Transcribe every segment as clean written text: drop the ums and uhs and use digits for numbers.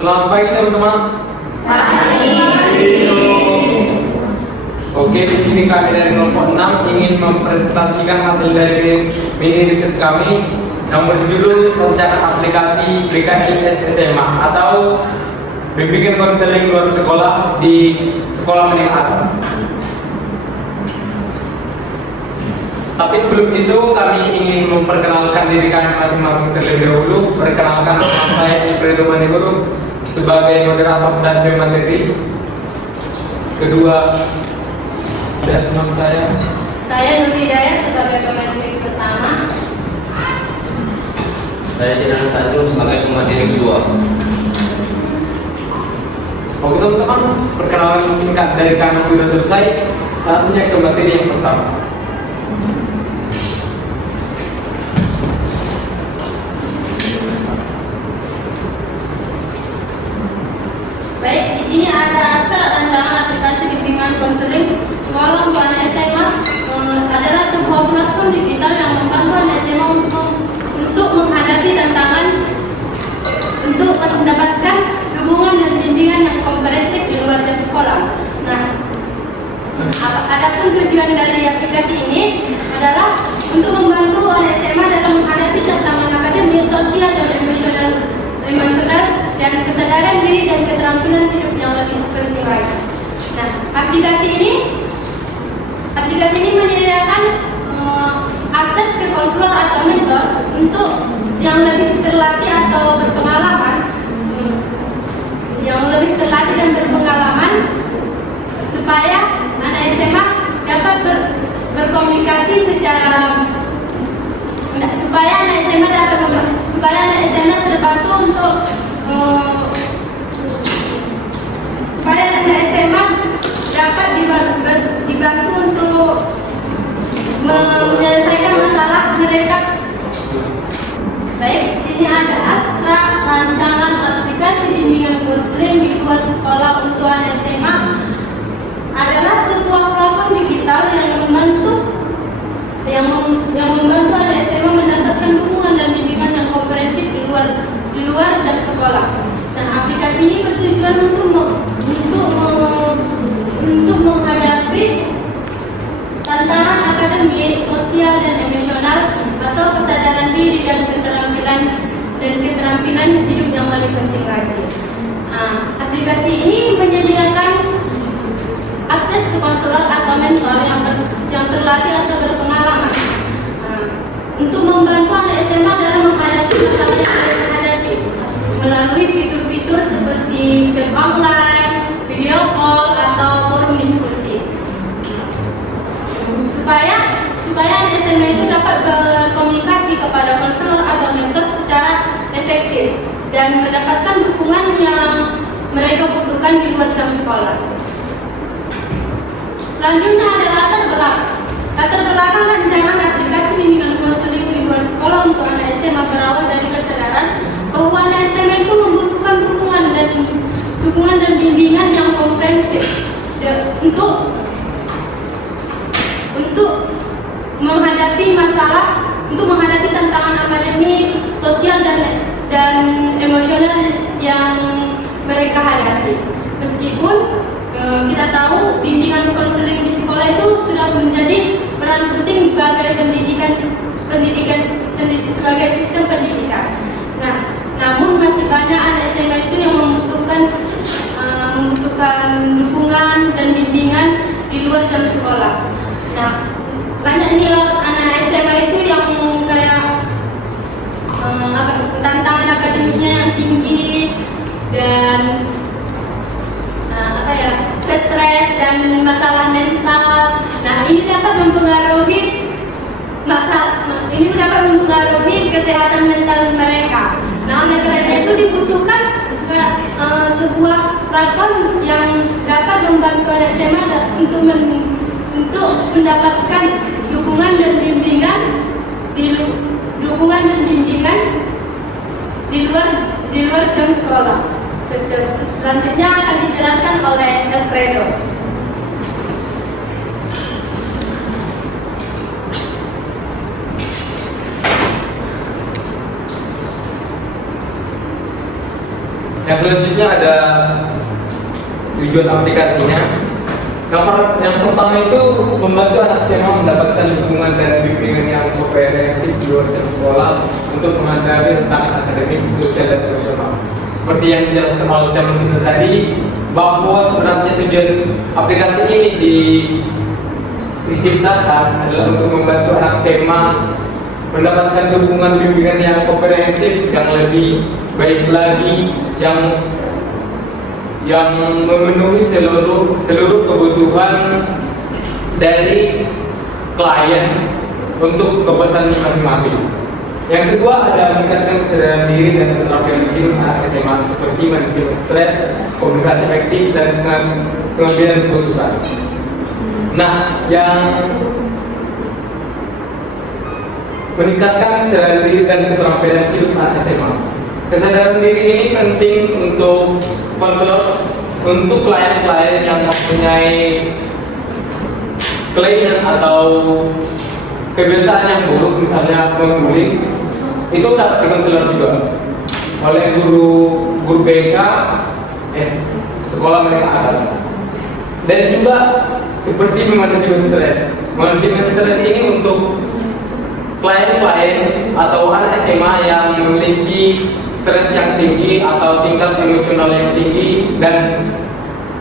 Selamat pagi teman-teman. Oke, di sini kami dari kelompok 6 ingin mempresentasikan hasil dari mini riset kami yang berjudul rencana aplikasi BKLS SMA atau bimbingan konseling luar sekolah di sekolah menengah atas. Tapi sebelum itu kami ingin memperkenalkan diri kami masing-masing terlebih dahulu. Perkenalkan nama saya Alfredo Manegoro sebagai moderator dan pemateri. Kedua, dan teman saya Nur Hidayah sebagai pemateri pertama. Saya Jinan Tanjung sebagai pemateri kedua. Oke teman-teman, perkenalan singkat dari kami sudah selesai. Saatnya ke materi yang pertama. Baik, di sini ada syarat rancangan aplikasi bimbingan konseling sekolah untuk anak SMA adalah sebuah platform digital yang membantu anak SMA untuk menghadapi tantangan untuk mendapatkan dukungan dan bimbingan yang komprehensif di luar jam sekolah. Nah, adapun tujuan dari aplikasi ini adalah untuk membantu anak SMA dalam menghadapi tantangan akademik, sosial, dan emosional dan kesadaran diri dan keterampilan hidup yang lebih penting lagi. Nah, aplikasi ini menyediakan akses ke konselor atau mentor untuk yang lebih terlatih atau berpengalaman, supaya anak SMA dapat berkomunikasi supaya anak SMA terbantu untuk supaya anak SMA dapat dibantu untuk menyelesaikan masalah mereka. Baik, di sini ada abstrak rancangan aplikasi bimbingan konseling di luar sekolah untuk anak SMA adalah sebuah platform digital yang membantu anak SMA mendapatkan dukungan dan bimbingan yang komprehensif di luar jam sekolah. Nah, aplikasi ini bertujuan untuk menghadapi tantangan akademik, sosial, dan emosional atau kesadaran diri dan keterampilan hidup yang lebih penting lagi. Nah, aplikasi ini menyediakan akses ke konselor atau mentor yang terlatih atau berpengalaman untuk membantu anak SMA dalam menghadapi masalah yang mereka hadapi melalui fitur-fitur seperti chat online, video call, atau forum diskusi. Supaya anak SMA itu dapat berkomunikasi kepada konselor atau mentor secara efektif dan mendapatkan dukungan yang mereka butuhkan di luar jam sekolah. Selanjutnya ada latar belakang rancangan aplikasi bimbingan konseling di luar sekolah untuk anak SMA berawal dari kesadaran bahwa anak SMA itu membutuhkan dukungan dan bimbingan yang komprehensif untuk menghadapi tantangan akademik, sosial, dan emosional yang mereka hadapi. Meskipun kita tahu bimbingan konseling di sekolah itu sudah menjadi peran penting sebagai sistem pendidikan. Nah, namun masih banyak anak SMA itu yang membutuhkan dukungan dan bimbingan di luar jam sekolah. Nah, banyak nih anak SMA itu yang kayak tantangan akademiknya yang tinggi dan stres dan masalah mental. Nah, ini dapat mempengaruhi kesehatan mental mereka. Nah, oleh karena itu dibutuhkan sebuah platform yang dapat membantu anak SMA untuk mendapatkan dukungan dan bimbingan di luar jam sekolah. Betul. Selanjutnya akan dijelaskan oleh Alfredo. Yang selanjutnya ada tujuan aplikasinya. Yang pertama itu membantu anak SMA mendapatkan dukungan dan bimbingan yang komprehensif di luar jam sekolah untuk menghadapi tantangan akademik, sosial, dan emosional. Seperti yang dijelaskan oleh teman kita tadi, bahwa sebenarnya tujuan aplikasi ini diciptakan adalah untuk membantu anak SMA mendapatkan dukungan bimbingan yang komprehensif, yang lebih baik lagi, yang memenuhi seluruh kebutuhan dari klien untuk kepesannya masing-masing. Yang kedua ada meningkatkan kesadaran diri dan keterampilan hidup anak SMA seperti manajemen stres, komunikasi efektif, dan pengambilan keputusan. Nah, yang meningkatkan kesadaran diri dan keterampilan hidup anak SMA. Kesadaran diri ini penting untuk konselor, untuk klien-klien yang mempunyai kelainan atau kebiasaan yang buruk, misalnya membuli, itu dapat dikonselor juga oleh guru BK sekolah menengah atas. Dan juga seperti manajemen stres. Manajemen stres ini untuk klien-klien atau anak SMA yang memiliki stres yang tinggi atau tingkat emosional yang tinggi dan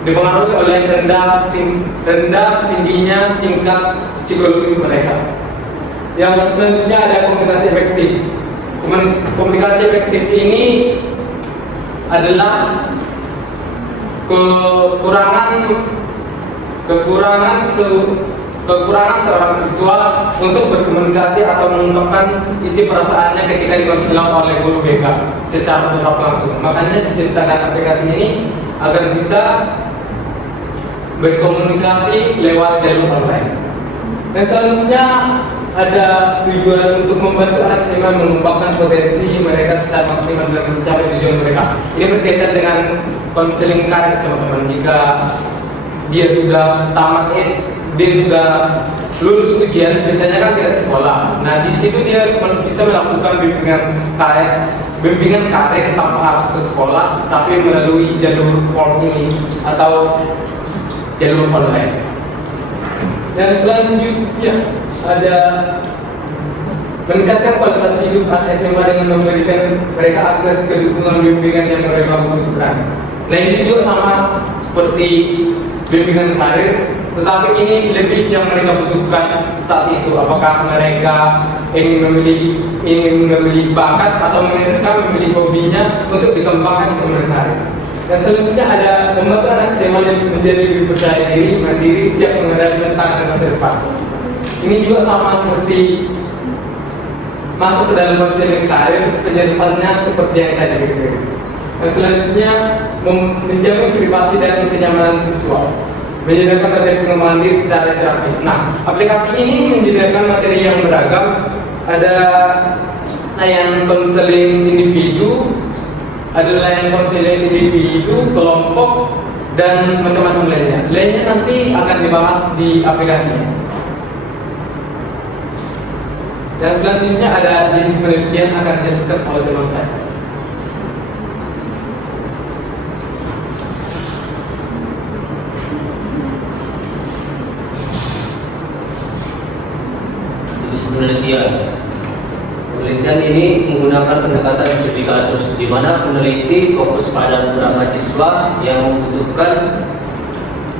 dipengaruhi oleh rendah tingginya tingkat psikologis mereka. Yang selanjutnya ada komunikasi efektif. Komunikasi efektif ini adalah kekurangan seorang siswa untuk berkomunikasi atau mengungkapkan isi perasaannya ketika dikonseling oleh guru BK secara tetap langsung. Makanya diciptakan aplikasi ini agar bisa berkomunikasi lewat jalur online. Dan selanjutnya ada tujuan untuk membantu anak SMA mengembangkan potensi mereka secara maksimal dalam mencapai tujuan mereka. Ini berkaitan dengan konseling karir, teman-teman. Jika dia sudah tamat, dia sudah lulus ujian, biasanya kan tidak sekolah. Nah, di situ dia bisa melakukan bimbingan karir tanpa harus ke sekolah, tapi melalui jalur ini atau jalur online. Dan selanjutnya ada meningkatkan kualitas hidup anak SMA dengan memberikan mereka akses ke dukungan bimbingan yang mereka butuhkan. Nah, ini juga sama seperti bimbingan karir, tetapi ini lebih yang mereka butuhkan saat itu. Apakah mereka ingin memilih bakat atau mereka memilih hobinya untuk dikembangkan ke karir. Dan selanjutnya ada membantu anak SMA menjadi lebih percaya diri, mandiri, siap menghadapi tantangan masa depan. Ini juga sama seperti masuk ke dalam konseling karir, penjelasannya seperti yang tadi berikut. Yang selanjutnya menjamin privasi dan kenyamanan siswa, menyediakan materi pengembangan diri secara interaktif. Nah, aplikasi ini menyediakan materi yang beragam. Ada layanan konseling individu, ada layanan konseling individu, kelompok, dan macam-macam lainnya. Lainnya nanti akan dibahas di aplikasinya. Dan selanjutnya ada jenis penelitian akan dijelaskan oleh teman saya. Penelitian ini menggunakan pendekatan studi kasus, di mana peneliti fokus pada beberapa siswa yang membutuhkan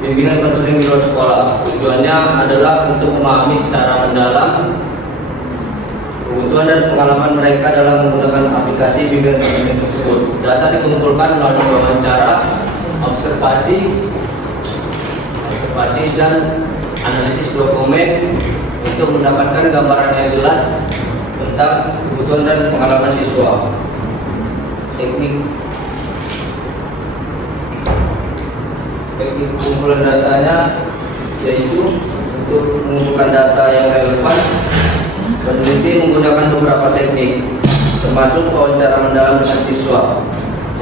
bimbingan konseling di luar sekolah. Tujuannya adalah untuk memahami secara mendalam kebutuhan dan pengalaman mereka dalam menggunakan aplikasi bimbingan konseling tersebut. Data dikumpulkan melalui wawancara, observasi dan analisis dokumen untuk mendapatkan gambaran yang jelas tentang kebutuhan dan pengalaman siswa. Teknik kumpulan datanya yaitu untuk mengumpulkan data yang relevan. Peneliti menggunakan beberapa teknik, termasuk wawancara mendalam dengan siswa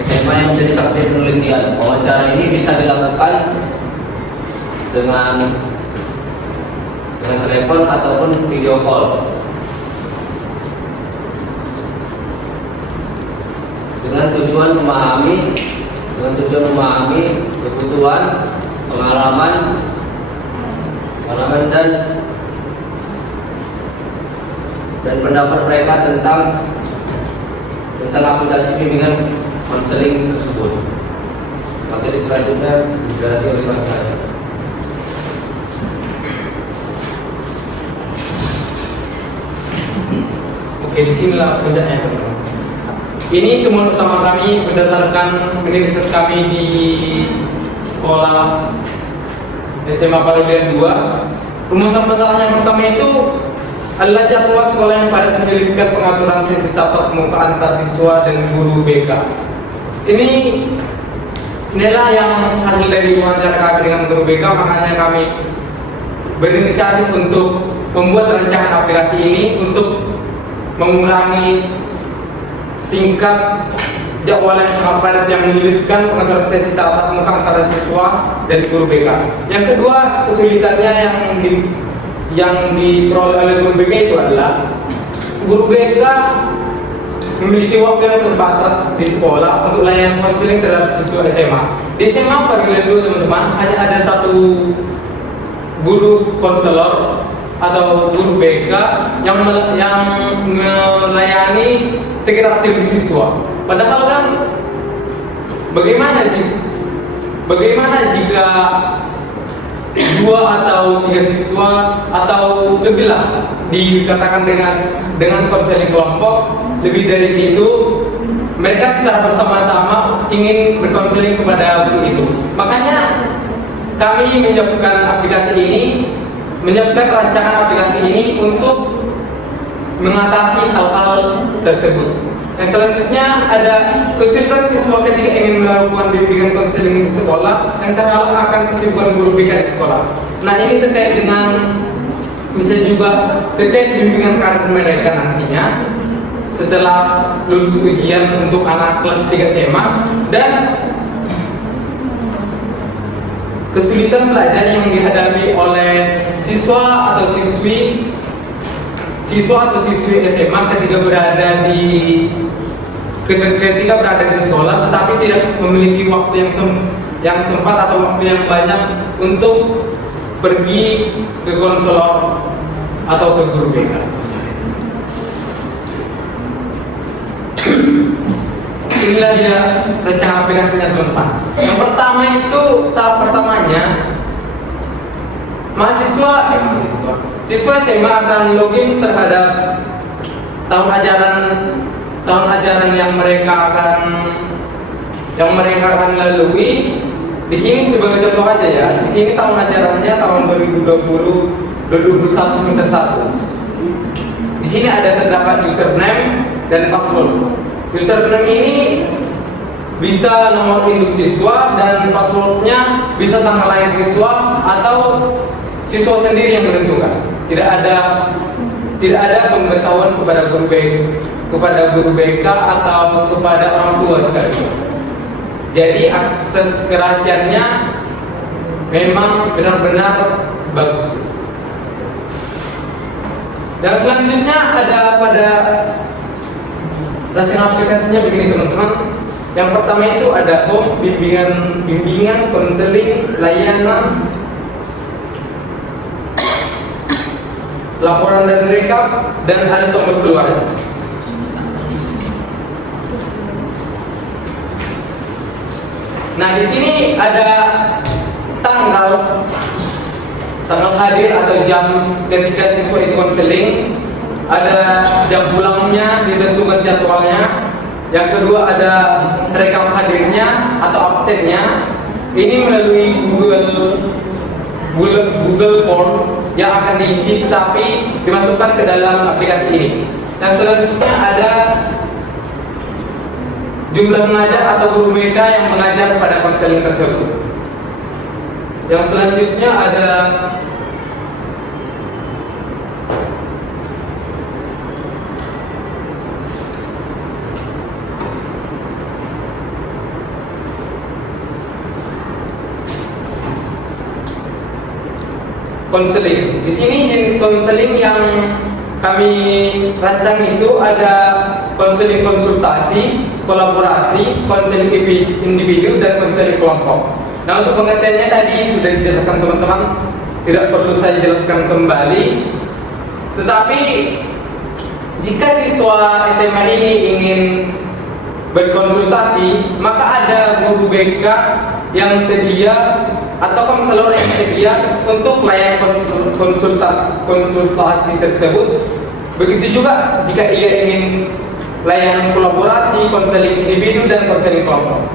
SMA yang menjadi saksi penelitian. Wawancara ini bisa dilakukan dengan telepon ataupun video call dengan tujuan memahami dengan tujuan memahami kebutuhan, pengalaman dan pendapat mereka tentang aplikasi bimbingan konseling tersebut. Materi selanjutnya dijelaskan oleh Pak saya. Oke, disinilah puncaknya teman-teman. Ini temuan utama kami berdasarkan riset kami di sekolah SMA Parodian 2. Rumusan masalah yang pertama itu adalah jadwal sekolah yang padat menyulitkan pengaturan sesi tatap muka antar siswa dan guru BK. Inilah yang hasil dari wawancara kami dengan guru BK, makanya kami berinisiatif untuk membuat rancangan aplikasi ini untuk mengurangi tingkat jadwal yang sangat padat yang menyulitkan pengaturan sesi tatap muka antara siswa dan guru BK. Yang kedua, kesulitannya yang diperoleh oleh guru BK itu adalah guru BK memiliki waktu yang terbatas di sekolah untuk layanan konseling terhadap siswa SMA. Di SMA Parodian 2 teman-teman hanya ada satu guru konselor atau guru BK yang melayani sekitar 1000 siswa. Padahal kan bagaimana jika 2 atau 3 siswa atau lebih lah dikatakan dengan konseling kelompok, lebih dari itu mereka secara bersama-sama ingin berkonseling kepada guru itu. Makanya kami menyiapkan rancangan aplikasi ini untuk mengatasi hal-hal tersebut. Yang selanjutnya ada kesulitan siswa ketika ingin melakukan bimbingan konseling di sekolah yang terhalang akan kesibukan guru BK di sekolah. Nah, ini terkait dengan bisa juga terkait bimbingan karir mereka nantinya setelah lulus ujian untuk anak kelas 3 SMA dan kesulitan belajar yang dihadapi oleh siswa atau siswi SMA ketika berada di sekolah tetapi tidak memiliki waktu yang sempat atau waktu yang banyak untuk pergi ke konselor atau ke guru BK. Inilah dia rencana aplikasinya teman-teman. Yang pertama itu tahap pertamanya siswa SMA akan login terhadap tahun ajaran yang mereka akan lalui. Di sini sebagai contoh aja ya. Di sini tahun ajarannya tahun 2020-2021 semester 1. Di sini ada terdapat username dan password. Username ini bisa nomor induk siswa dan passwordnya bisa tanggal lahir siswa atau siswa sendiri yang menentukan. Tidak ada pemberitahuan kepada guru BK atau kepada orang tua sekalipun. Jadi akses kerahasiaannya memang benar-benar bagus. Yang selanjutnya ada pada rancangan aplikasinya begini teman-teman. Yang pertama itu ada home, bimbingan konseling, layanan, laporan dan rekap, dan ada tombol keluar. Nah, di sini ada tanggal hadir atau jam ketika siswa itu konseling, ada jam pulangnya, ditentukan jadwalnya. Yang kedua ada rekam hadirnya atau absennya. Ini melalui Google Form yang akan diisi tetapi dimasukkan ke dalam aplikasi ini. Dan selanjutnya ada jumlah pengajar atau guru BK yang mengajar pada konseling tersebut. Yang selanjutnya ada konseling. Di sini jenis konseling yang kami rancang itu ada konseling konsultasi, kolaborasi, konseling individu, dan konseling kelompok. Nah, untuk pengertiannya tadi sudah dijelaskan teman-teman, tidak perlu saya jelaskan kembali. Tetapi jika siswa SMA ini ingin berkonsultasi, maka ada guru BK yang sedia atau konselor yang sedia untuk layanan konsultasi tersebut. Begitu juga jika ia ingin layanan kolaborasi, konseling individu, dan konseling kelompok.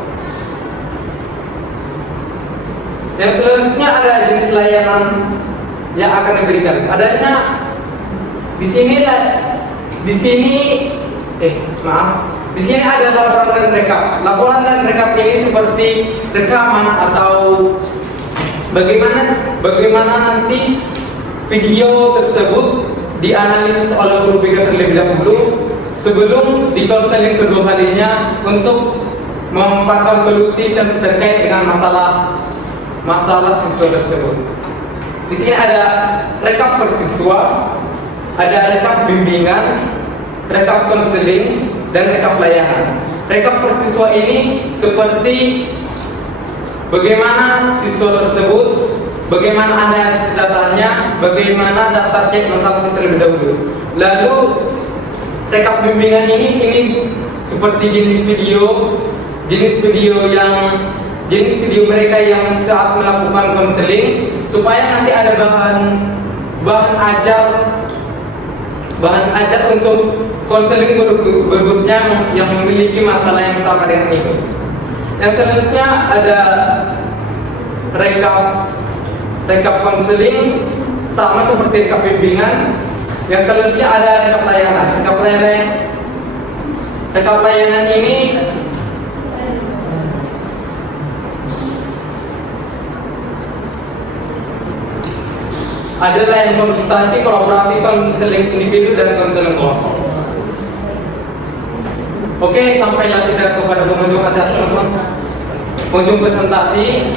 Yang selanjutnya ada jenis layanan yang akan diberikan. Adanya di sini ada laporan dan rekap. Laporan dan rekap ini seperti rekaman atau bagaimana nanti video tersebut dianalisis oleh guru BK terlebih dahulu sebelum dikonseling kedua kalinya untuk memaparkan solusi terkait dengan masalah siswa tersebut. Di sini ada rekap persiswa, ada rekap bimbingan, rekap konseling, dan rekap layanan. Rekap persiswa ini seperti bagaimana siswa tersebut, bagaimana analisis datanya, bagaimana daftar cek masalah terlebih dahulu. Lalu rekap bimbingan ini seperti jenis video mereka yang saat melakukan konseling, supaya nanti ada bahan ajar untuk konseling berikutnya yang memiliki masalah yang sama dengan itu. Yang selanjutnya ada rekap konseling, sama seperti rekap bimbingan. Yang selanjutnya ada rekap layanan. Rekap layanan ini ada layanan konsultasi, kolaborasi, konseling individu, dan konseling kelompok. Oke, sampailah kita kepada pengunjung acara teman-teman. Pengunjung presentasi.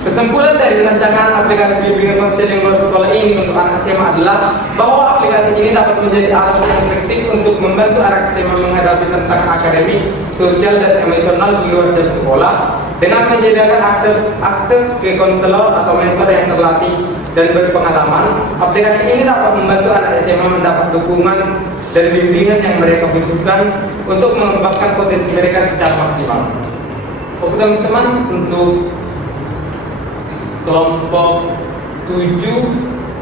Kesimpulan dari rancangan aplikasi bimbingan konseling luar sekolah ini untuk anak SMA adalah bahwa aplikasi ini dapat menjadi alat yang efektif untuk membantu anak SMA menghadapi tantangan akademik, sosial, dan emosional di luar jam sekolah dengan menyediakan akses ke konselor atau mentor yang terlatih dan berpengalaman. Aplikasi ini dapat membantu anak SMA mendapat dukungan dan bimbingan yang mereka butuhkan untuk mengembangkan potensi mereka secara maksimal. Oke teman-teman, untuk kelompok 7,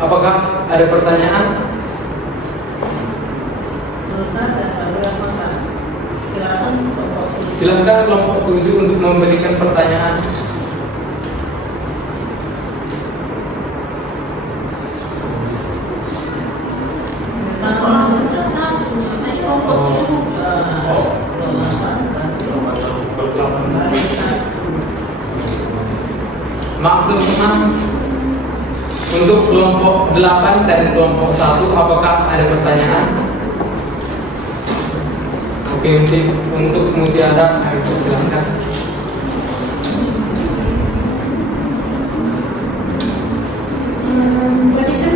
apakah ada pertanyaan? Silakan kelompok 7 untuk memberikan pertanyaan. Maaf teman-teman, untuk kelompok 8 dan kelompok 1 apakah ada pertanyaan? Oke, untuk Mutiara, silakan. Tadi kan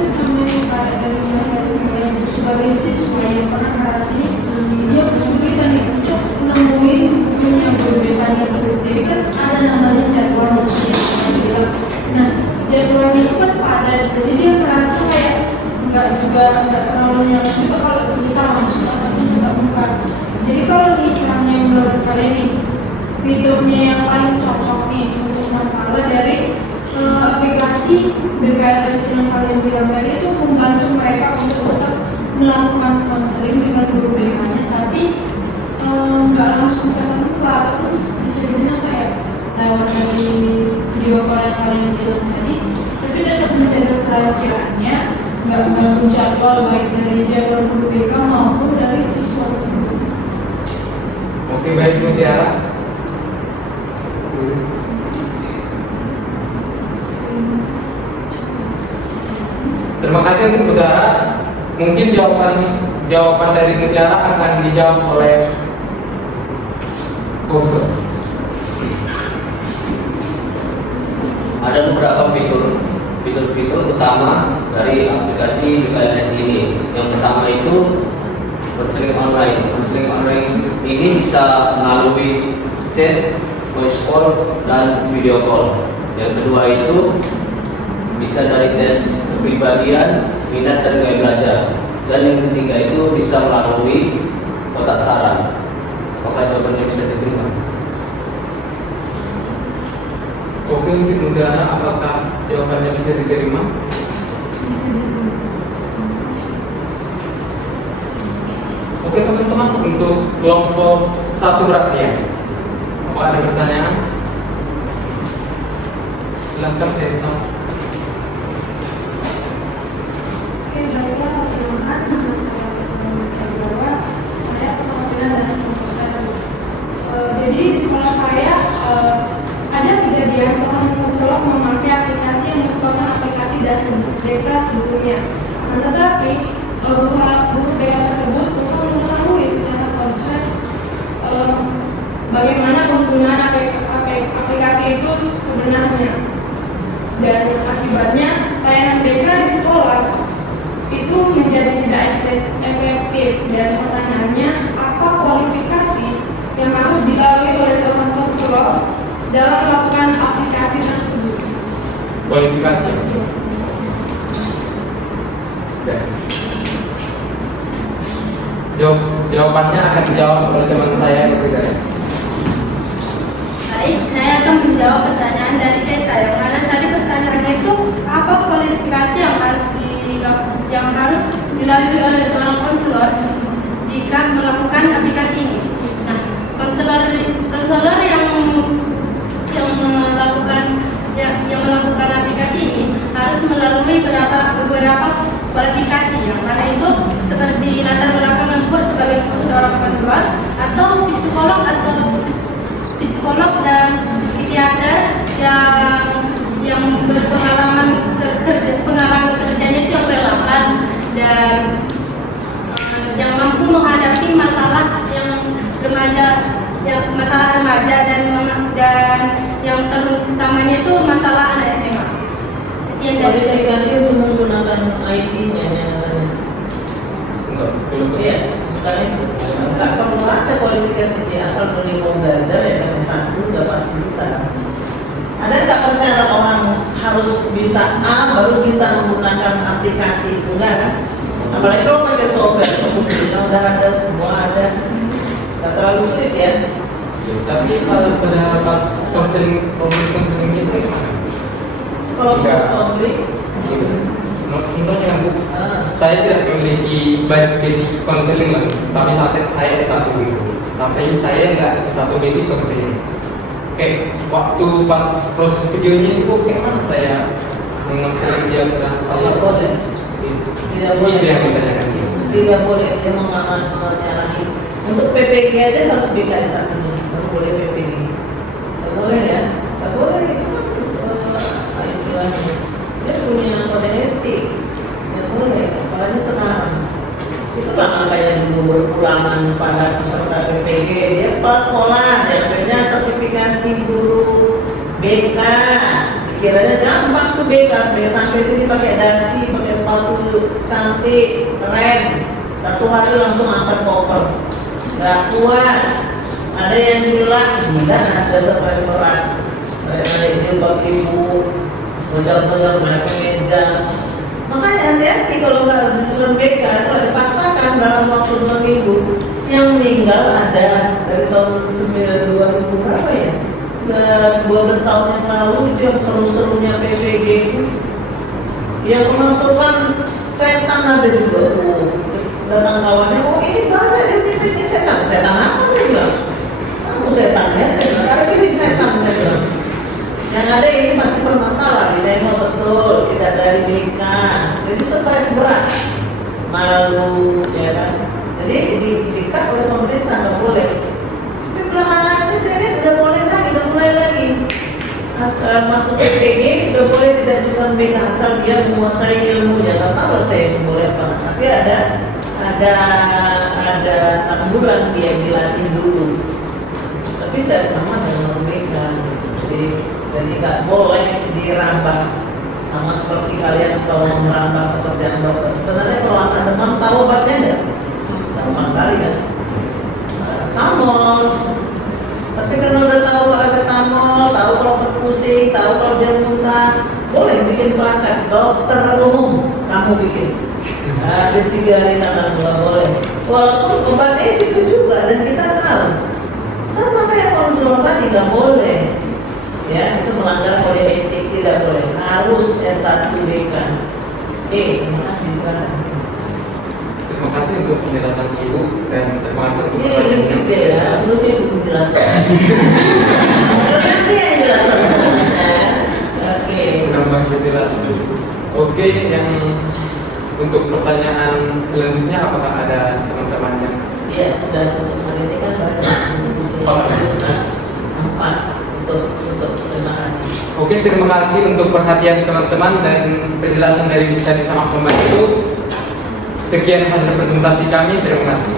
sebagai siswa yang pernah ngerasani dia kesulitan untuk nemuin punya berbedanya. Jadi kan ada namanya jadwal. Nah, jadwalnya itu kan padat, jadi dia merasa kayak nggak terlalu nyaman juga kalau kita langsung atasnya buka. Jadi kalau misalnya menurut kalian nih, fiturnya yang paling cocok nih untuk masalah dari aplikasi BKLS yang kalian bilang tadi itu membantu mereka untuk tetap melakukan konseling dengan guru BK-nya, tapi nggak langsung ketemu atau bisa dibilang kayak lewat dari video call yang kalian bilang tadi, tapi tetap menjaga kerahasiaannya, nggak mengganggu jadwal baik dari jadwal guru BK maupun dari siswa tersebut. Oke, baik Mutiara. Terima kasih untuk Mutiara. Mungkin jawaban dari Mutiara akan dijawab oleh Profesor. Ada beberapa fitur utama dari aplikasi BKLS ini. Yang pertama itu konseling online. Konseling online ini bisa melalui chat, voice call, dan video call. Yang kedua itu bisa dari tes kepribadian, minat dan gaya belajar. Dan yang ketiga itu bisa melalui kotak saran. Apakah jawabannya bisa diterima? Oke, untuk udara apakah jawabannya bisa diterima? Oke teman-teman, untuk kelompok 1 berarti ya. Apa ada pertanyaan? Silakan Desa. Oke, baiklah perkenalkan, nama saya Desa Bahwa. Saya perwakilan dari kelompok 1. Jadi di sekolah saya ada kejadian seorang konselor memakai aplikasi yang merupakan aplikasi dari BK sebelumnya. Tetapi guru BK tersebut bukan mengetahui secara konsep bagaimana penggunaan aplikasi itu sebenarnya. Dan akibatnya layanan BK di sekolah itu menjadi tidak efektif. Dan pertanyaannya, apa kualifikasi yang harus dilalui oleh seorang konselor dalam melakukan aplikasi tersebut? Kualifikasi. Ya. Jawabannya akan dijawab oleh teman saya atau tidak? Baik, saya akan menjawab pertanyaan dari Desa. Yang mana tadi pertanyaannya itu apa kualifikasi yang harus dilalui oleh seorang konselor jika melakukan aplikasi ini. Nah, konselor yang melakukan aplikasi ini harus melalui beberapa kualifikasi. Yang mana itu seperti latar belakang yang kuat sebagai seorang konselor atau psikolog dan psikiater yang berpengalaman kerjanya itu yang relevan dan yang mampu menghadapi masalah remaja dan yang terutamanya itu masalah anak SMA. Sekian dari Kualifikasi untuk menggunakan IT-nya Belum. ya, bukan itu. Enggak perlu ada kualifikasi dia, asal beli mau belajar ya kan satu udah pasti bisa. Ada nggak persyaratan orang harus bisa A baru bisa menggunakan aplikasi itu enggak kan? Apalagi kalau pakai software, kemudian udah ada semua ada, nggak terlalu sulit ya. Tapi pada pas konseling itu gimana? Kalau Enggak. harus konflik, Contohnya Bu, saya tidak memiliki basic konseling lah, tapi saat saya S1 dulu, sampai saya nggak S1 basic konseling. Oke, waktu pas proses videonya itu kayak mana saya mengonseling dia ke saya? tidak boleh. Tidak boleh. Itu yang ditanyakan dia. Tidak boleh dia menyalahi. Untuk PPG aja harus BKS satunya, baru boleh PPG. Tidak boleh ya, tidak boleh itu kan istilahnya. Dia punya kode etik, tidak boleh. Apalagi sekarang. Itulah makanya dulu berulangan pada peserta PPG. Dia kepala sekolah, dia punya sertifikasi guru BK. Dikiranya gampang tuh BK, sampai sini pakai dasi, pakai sepatu cantik, keren. Satu hari langsung angkat koper. Gak kuat, ada yang gila, ada stres berat. Ada jilbab ibu, belajar naik meja. Makanya hati-hati kalau nggak jurusan BK, kalau dipaksakan dalam waktu 2 minggu, yang meninggal ada dari tahun 2000 berapa ya? 12 tahun yang lalu itu yang seru-serunya PPG itu, yang kemasukan setan ada juga. Datang kawannya, oh ini banyak ini setan apa saya bilang? Kamu setannya, saya bilang, karena sini setan saya bilang. Yang ada ini pasti bermasalah, ditengok betul, tidak dari BK, jadi stres berat, malu, ya kan? Jadi dikat oleh pemerintah nggak boleh. Tapi belakangan ini saya lihat udah boleh lagi, udah mulai lagi. Masuk PPG sudah boleh tidak jurusan BK asal dia menguasai ilmunya. Nggak tahu saya boleh apa, tapi ada 6 bulan dia dilatih dulu, tapi tidak sama dengan BK. Jadi nggak boleh dirambah sama seperti kalian kalau merambah pekerjaan dokter. Sebenarnya kalau anak demam tahu obatnya nggak gampang kali kan. Paracetamol. Tapi karena udah tahu paracetamol, tahu kalau pusing, tahu kalau dia muntah, boleh bikin plakat. Dokter umum kamu bikin. Habis 3 hari tangan nggak boleh. Walaupun obatnya itu juga dan kita tahu. Sama kayak konselor tadi nggak boleh. Ya, itu melanggar kode etik, tidak boleh. Harus S1 BK. Oke, terima kasih silakan. Terima kasih untuk penjelasan Ibu dan terima kasih untuk Ini prinsip ya, sebelumnya ibu menjelaskan. Nanti yang jelaskan. Oke. Menambah jelas. Oke, yang untuk pertanyaan selanjutnya apakah ada teman-teman yang Iya, sudah untuk hari ini kan banyak diskusi. Empat untuk terima kasih. Oke, terima kasih untuk perhatian teman-teman dan penjelasan dari Dicani sama pembantu. Sekian hasil presentasi kami, terima kasih.